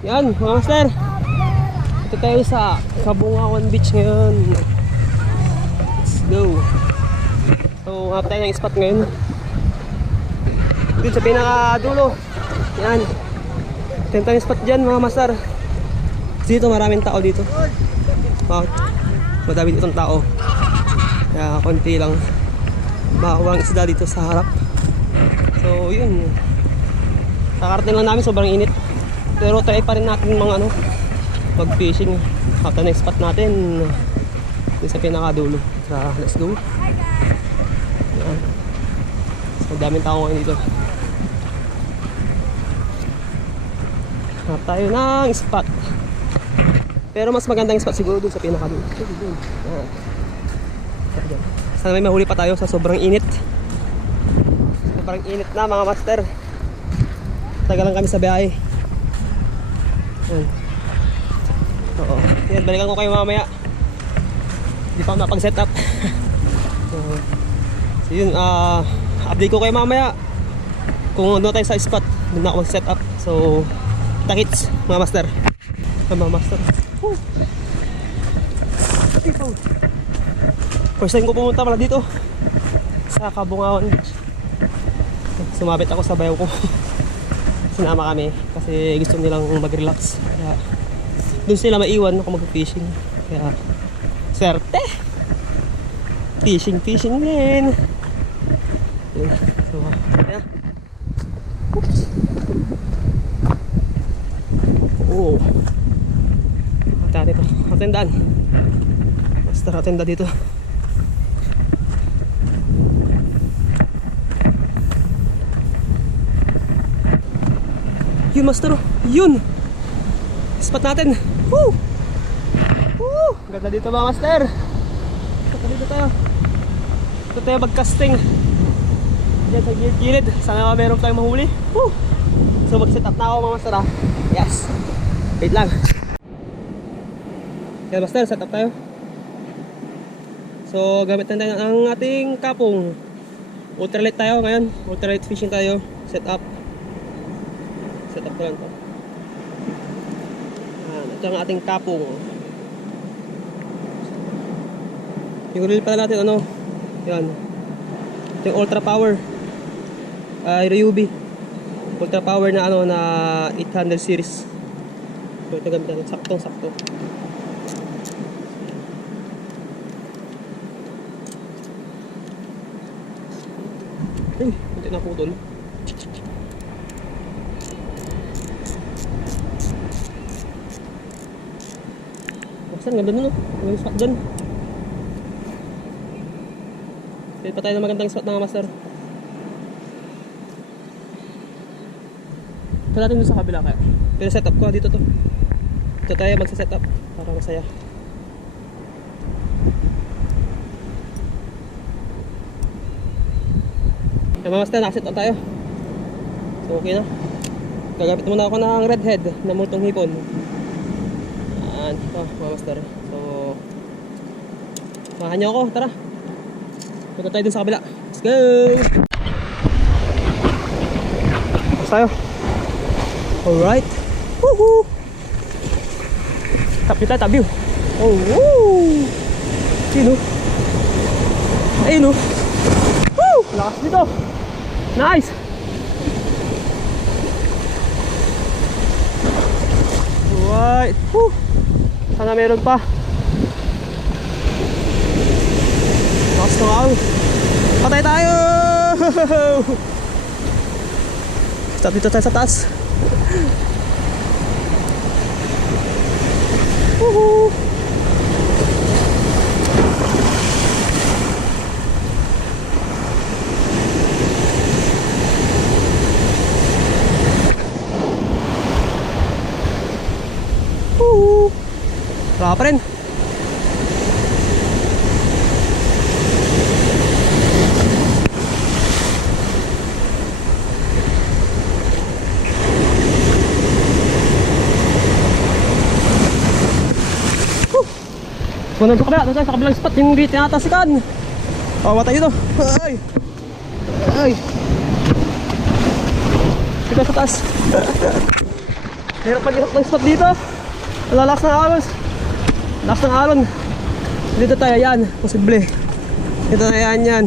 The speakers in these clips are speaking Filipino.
Yan mga master, ito tayo sa Kabungawan Beach ngayon. Let's go. So hanap tayo ng spot ngayon dito sa pinakadulo. Yan, ito tayong spot dyan mga master. Dito maraming tao dito. Madami ditong tao, kaya konti lang makakawang isda dito sa harap. So yun, kakarating lang namin, sobrang init. Pero try pa rin natin mga mag-fishing after next spot natin dito sa pinakadulo. So let's go. Yan. So daming tao ngayon dito. Hanap tayo ng spot. Pero mas magandang spot siguro dun sa pinakadulo. Yan. Sana may mahuli pa tayo sa sobrang init. Sobrang init na mga master. Tagal lang kami sa biyahe. Oo. Yan, balikan ko kayo mamaya. Hindi pa ako napag-set up. So yun, update ko kayo mamaya kung doon tayo sa spot. Doon na ako mag-set up. So takits mga master. Mga master. First time ko pumunta pala dito sa Kabungawan Beach. Sumabit ako sa bayaw ko. Sinama kami kasi gusto nilang mag-relax. Kaya doon sila maiwan ako mag-fishing. Kaya swerte. Fishing din. So, yeah. Oh. Ata dito. Atendaan. Basta atenda dito. Yun master, yun spot natin. Woo! Woo! Ganda dito mga master. Dito tayo mag-casting diyan sa gilid. Sana meron tayong mahuli. Woo! So mag-set up na ako mga master. Yes, wait lang. Yan master, set up tayo. So gamit na tayo ang ating kapong. Ultralight tayo ngayon. Ultralight fishing tayo. Set up ko lang to. Ito ang ating kapong. Yung reel pala natin yan. Ito yung ultra power Ryubi ultra power na na 800 series. So ito gamit natin, sakto. Ay, hindi na putol. Saan ganda nun may spot dyan. Pili pa tayo ng magandang spot mga master. Ito natin dun sa kabila kaya. Pero set up ko dito to. Ito tayo magsa-set up para masaya. Mga master, nakaset up tayo. So okay na. Gagamit muna ako ng redhead na multong hipon. Ito mga master. So samahan nyo ako, tara. Punta tayo dun sa kabila. Let's go. Tapos tayo. Alright. Woohoo. Tap kita, tabi. Oh, woo. Sino? Ayun. Woo. Lakas dito. Nice. Alright. Woo. Sana meron pa. Lakas na ako. Patay tayo. Stop dito tayo sa taas. Woohoo. Woohoo. Wala pa rin. Punta sa kabila, sa kabilang spot yung di tinatasikan. Matay dito. Ay. Ay. Kita sa taas. Hirap mag-hirap ng spot dito. Lalakas ng alon. Lakas ng alon. Dito tayo yan. Posible. Dito tayo yan.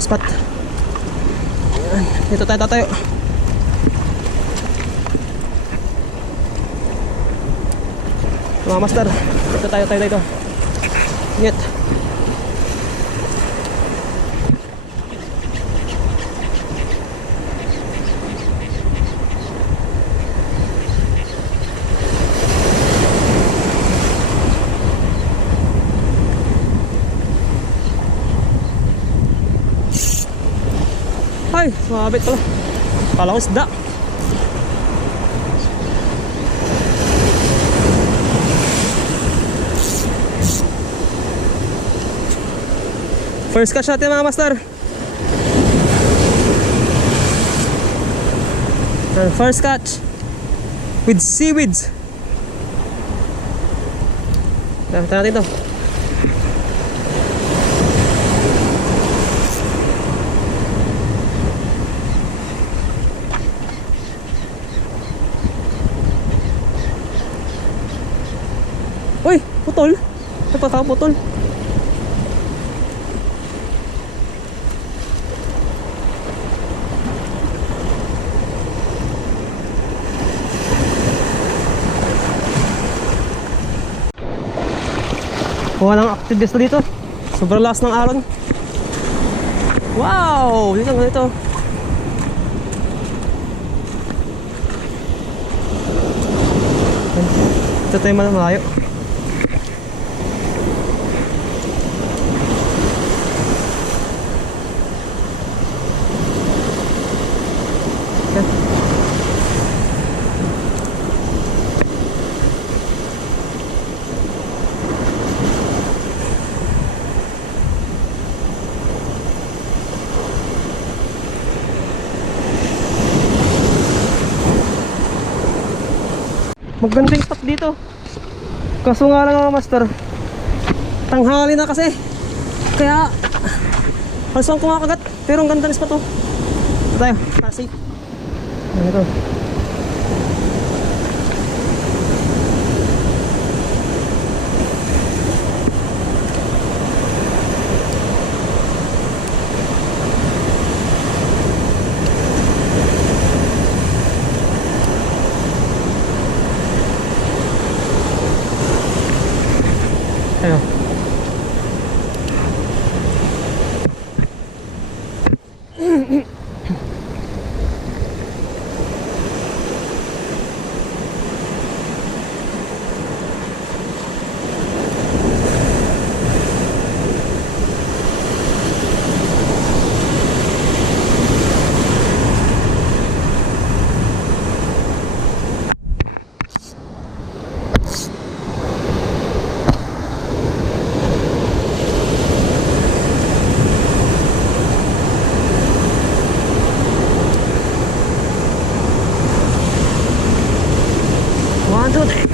Spot. Ayan. Dito tayo tatayo. Mga master. Dito tayo dito. Ingat. Ay, sumabit pala. Kala ko isda. First catch natin mga master. And first catch with seaweeds. Nakita natin ito. Uy, putol. Napakaputol. Walang activist dito. Sobrang lakas ng alon. Wow! Dito nga dito. Ito tayo malayo. Magandang spot dito. Kaso nga lang mga master, tanghali na kasi. Kaya halos ang kumakagat. Pero ang ganda ng spot to. Ito tayo, para safe. Ito. Ayo.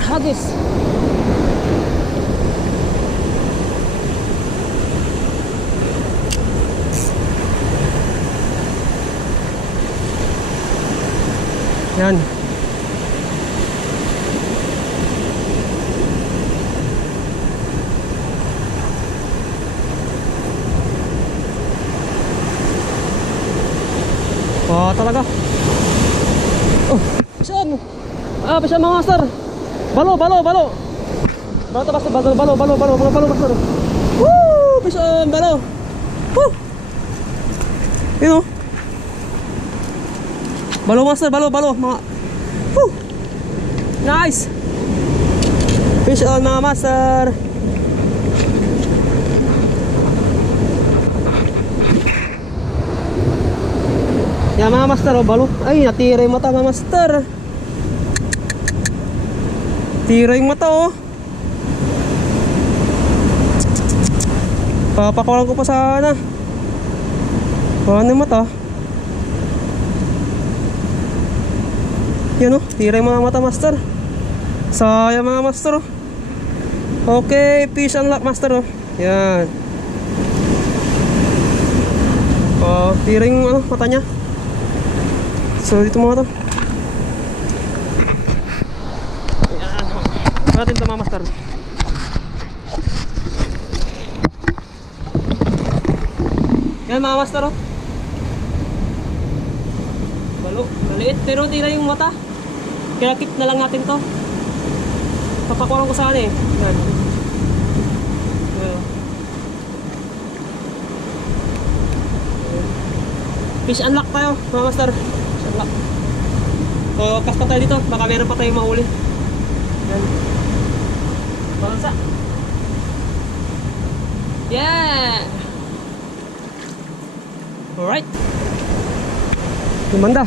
Hagis. Yan. Wah, talaga. Oh, saan? Saan mga master? Balo. Balo to master, balo master. Woo! Pisang balo. Woo! Yun o. Balo master, balo mga. Woo! Nice. Fish on mga master. Yan mga master, oh, balo. Ay, natira yung mata mga master. Tira yung mata, oh. Papakulan ko pa sana. Paano yung mata? Yan, oh. Tira yung mga mata, master. Sayang mga master, oh. Okay, fish unlock, master, oh. Yan. Tira yung mata niya. So, dito mga to. natin ito mga master. Yan mga master oh. Balo, maliit pero tira yung mata. Kaya keep na lang natin to. Papakuran ko sana eh. Yan. Fish unlock tayo mga master. Fish unlock. So cast pa tayo dito. Baka meron pa tayong mahuli. Yan. Balansa. Yeah! Alright. Lumanda.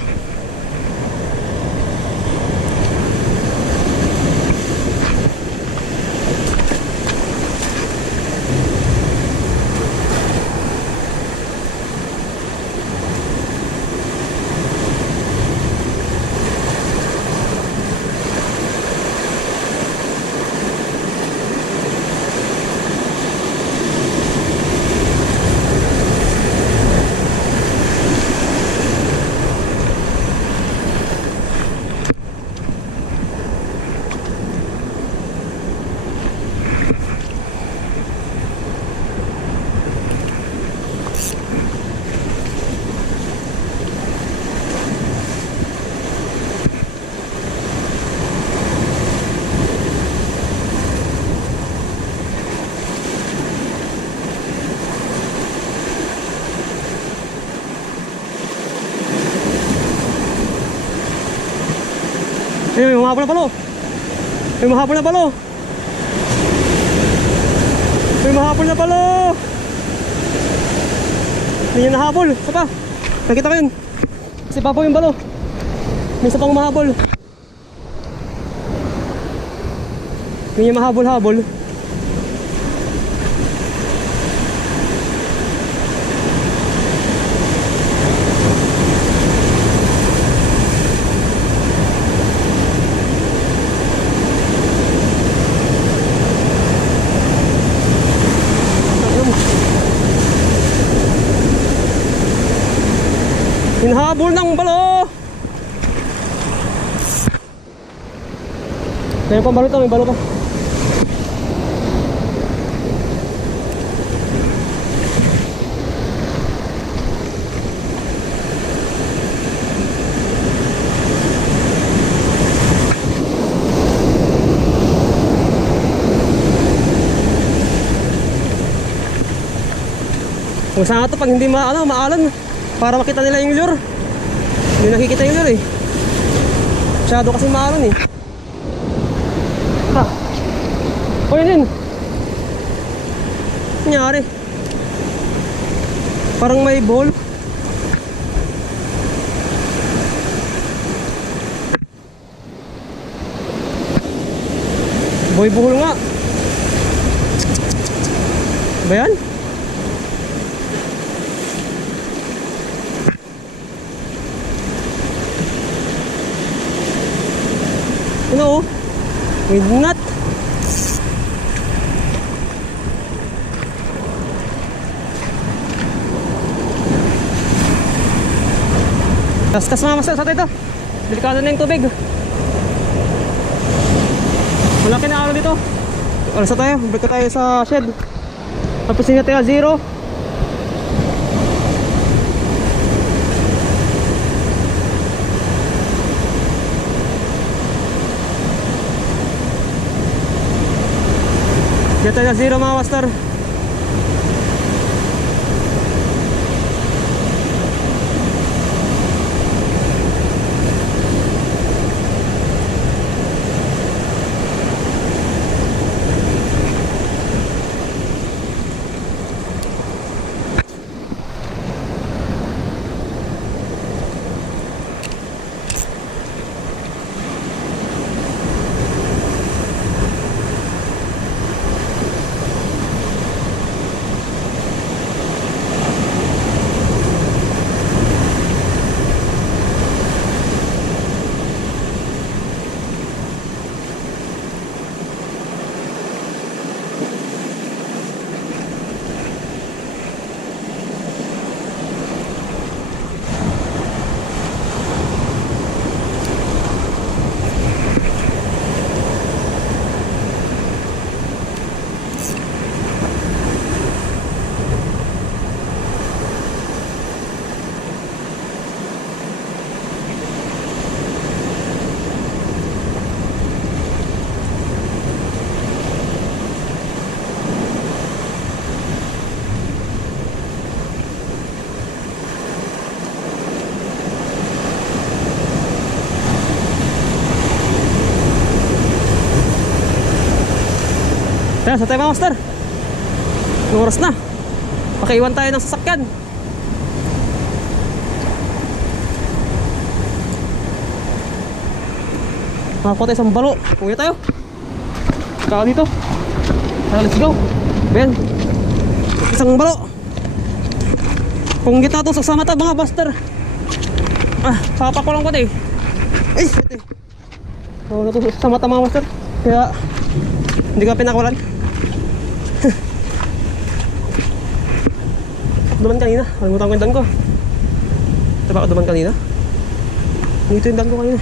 Ayun, may mahabol na palo. May mahabol na palo. May mahabol na palo. Hindi niya nahabol. Isa pa. Nakita ko yun. Kasi papaw yung palo. May isa pang mahabol. Hindi niya mahabol-habol. Hinahabol ng balo. Mayroon pang balo ito, may balo pa. Kung saan ito pag hindi maalan para makita nila yung lure. Hindi nakikita yung lure eh. Masyado kasing maalan eh. O yun yun. Nangyari. Parang may ball. Boy buhol nga. Ba yan? Ano? With nut. Kaskas mga master sa ito. Delikado na yung tubig. Malaki na araw dito. Alas na tayo. Balik tayo sa shed. Tapusin na tayo 0. Diyan tayo 0 mga master. Ayan, sa tayo mga master. Anong oras na? Pakiiwan tayo ng sasakyan. Makakuha tayo isang balo. Uwi tayo. Kaka dito. Tara, let's go. Ben. Isang balo. Kung kita tusok sa mata mga master. Papakulang ko tayo. Ay, ito. So, natusok sa mata mga master. Kaya hindi ka pinakawalan. Duman kanina. Kalimutan ko yung daan ko. Ito ba duman kanina? Dito yung daan ko kanina.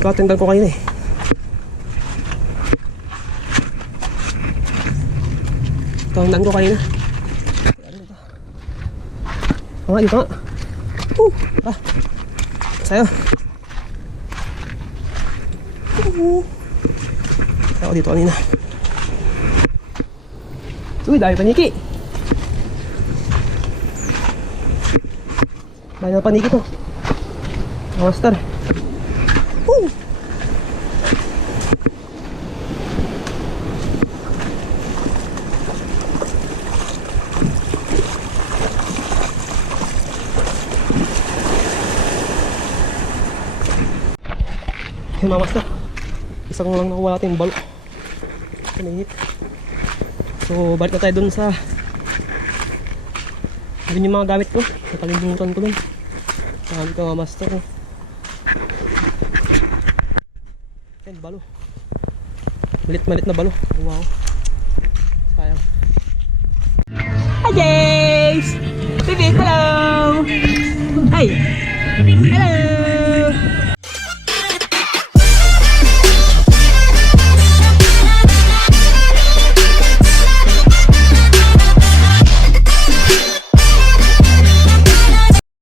Katindan ko kanina eh. Katindan ko kanina. Dito nga. Sayo. Sayo dito kanina. Uy, dahil paniki. Dahil na paniki to. Master. Yung mga master, isang lang nakuha natin yung balo. Kanihit. So balik na tayo dun sa dun yung mga gamit ko. Nakalimutan ko dun. Sabi ko mga master. Yan, balo. Malit na balo. Wow. Sayang. Hi guys! Baby, hello! Hi! Hello!